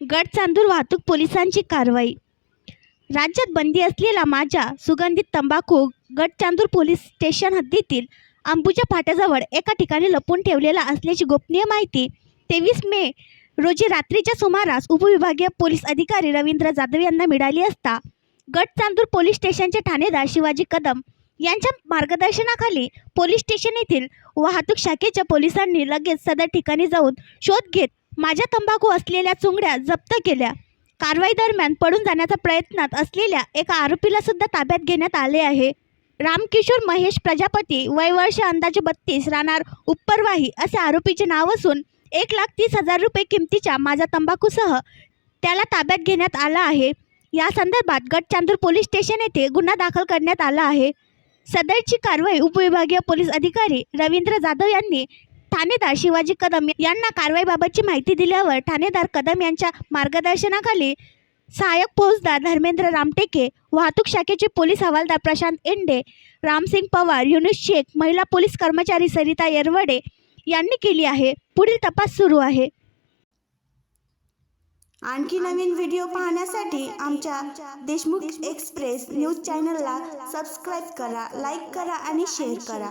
गडचांदूर वाहतूक पोलिसांची कारवाई। राज्यात बंदी असलेला माझा सुगंधित तंबाखू गडचांदूर पोलीस स्टेशन हद्दीतील अंबुजा फाट्याजवळ एका ठिकाणी लपवून ठेवलेला असल्याची गोपनीय माहिती 23 मे रोजी रात्रीच्या सुमारास उपविभागीय पोलीस अधिकारी रवींद्र जाधव यांना मिळाली असता गडचांदूर पोलीस स्टेशनचे ठाणेदार शिवाजी कदम यांच्या मार्गदर्शनाखाली पोलीस स्टेशन येथील वाहतूक शाखेच्या पोलिसांनी लगेच सदर ठिकाणी जाऊन शोध घेत माझा तंबाखू असलेल्या चुंगड्या जप्त केल्या। कारवाई दरम्यान पळून जाण्याचा प्रयत्नात असलेल्या एका आरोपीला सुद्धा ताब्यात घेण्यात आले आहे। रामकिशोर महेश प्रजापती, वय वर्ष अंदाजे 32, राहणार उपरवाही असे आरोपीचे नाव असून 1,30,000 रुपये किमतीच्या माझा तंबाखूसह त्याला ताब्यात घेण्यात आला आहे। या संदर्भात गडचांदूर पोलीस स्टेशन येथे गुन्हा दाखल करण्यात आला आहे। सदरची कारवाई उपविभागीय पोलीस अधिकारी रवींद्र जाधव यांनी ठाणेदार शिवाजी कदम यांना कारवाईबाबतची माहिती दिल्यावर ठाणेदार कदम यांच्या मार्गदर्शनाखाली सहाय्यक फौजदार धर्मेंद्र रामटेके, वाहतूक शाखेचे पोलीस हवालदार प्रशांत एंडे, रामसिंग पवार, युनुस शेख, महिला पोलीस कर्मचारी सरिता येरवडे यांनी केली आहे। पुढील तपास सुरू आहे। आणखी नवीन व्हिडिओ पाहण्यासाठी आमच्या देशमुख एक्सप्रेस न्यूज चॅनलला सबस्क्राईब करा, लाईक करा आणि शेअर करा।